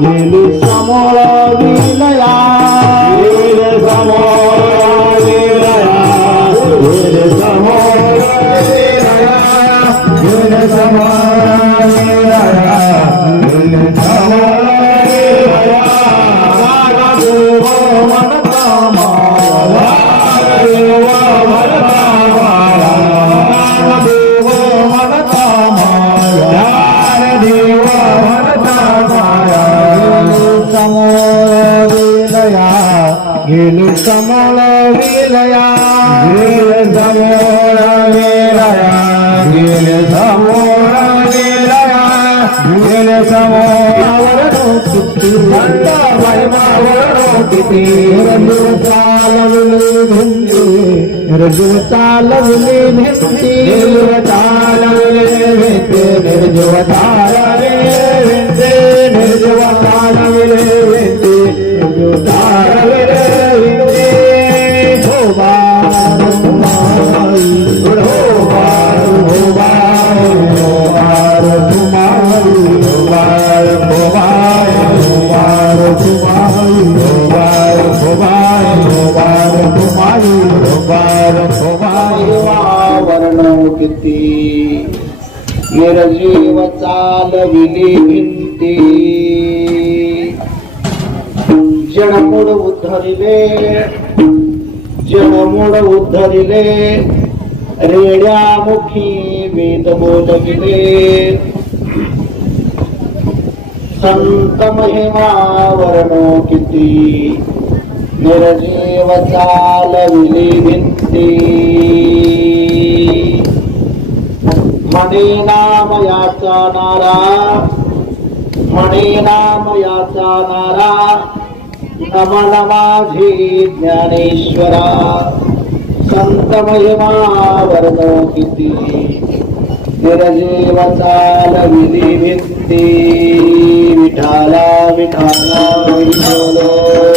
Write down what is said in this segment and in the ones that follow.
Nene Samo Vinaya Nene వేలు సమోళ వేలయా వేలు సమోళ వేలయా వేలు సమోళ వేలయా వేలు సమోళవరను చుట్టి వంద निरजीव चालविली भिंती जनमुड उद्धरिले जनमुड उद्धरिले रेड्यामुखी वेद बोलविले संत महिमा वर्णो किती निरजीव चालविली भिंती म्हणे नाम याचा नारा. म्हणे नाम याचा नारा. नमन ज्ञानेश्वरा. संत महिमा वर्णो किती निरजीव विधी भित्ती विठाला विठाला विठोलो.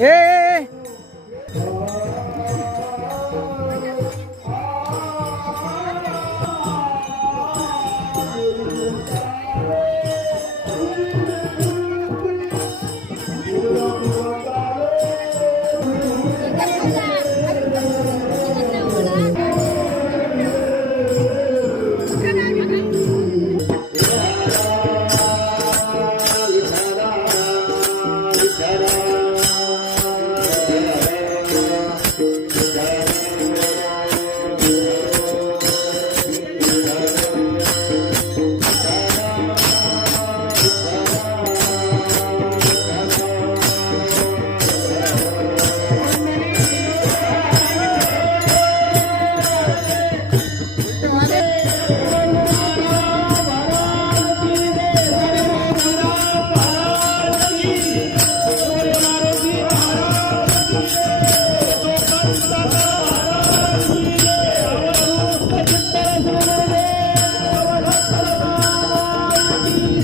Yeah. Amen.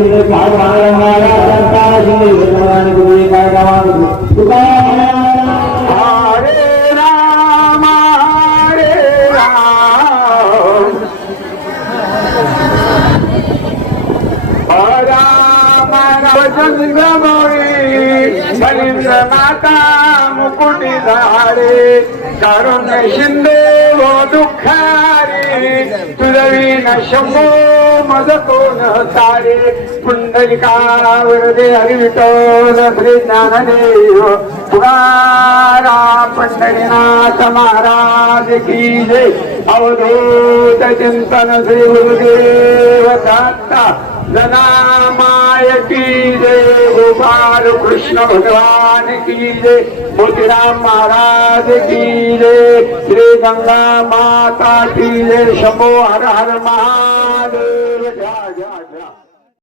జిల్లా కాడు రామారా సంతాన జిల్లా విధానానికి గురి కాయవాడు Bye. चंद्रमौळी बलिंद्र माता मुकुटी धारे करुण शिंदे हो दुखारी तुझवी न शंभो मज कोण तारे पुंडलिका वरदे हरिविठोल श्री ज्ञानदेव तुकाराम पंढरीनाथ महाराज की जय. अवधूत चिंतन श्री गुरुदेव दत्ता जनामाय की जय गोपाल कृष्ण भगवान की जय मोतीराम महाराज की जय श्री गंगा माता की जय शंभो हर हर महादेव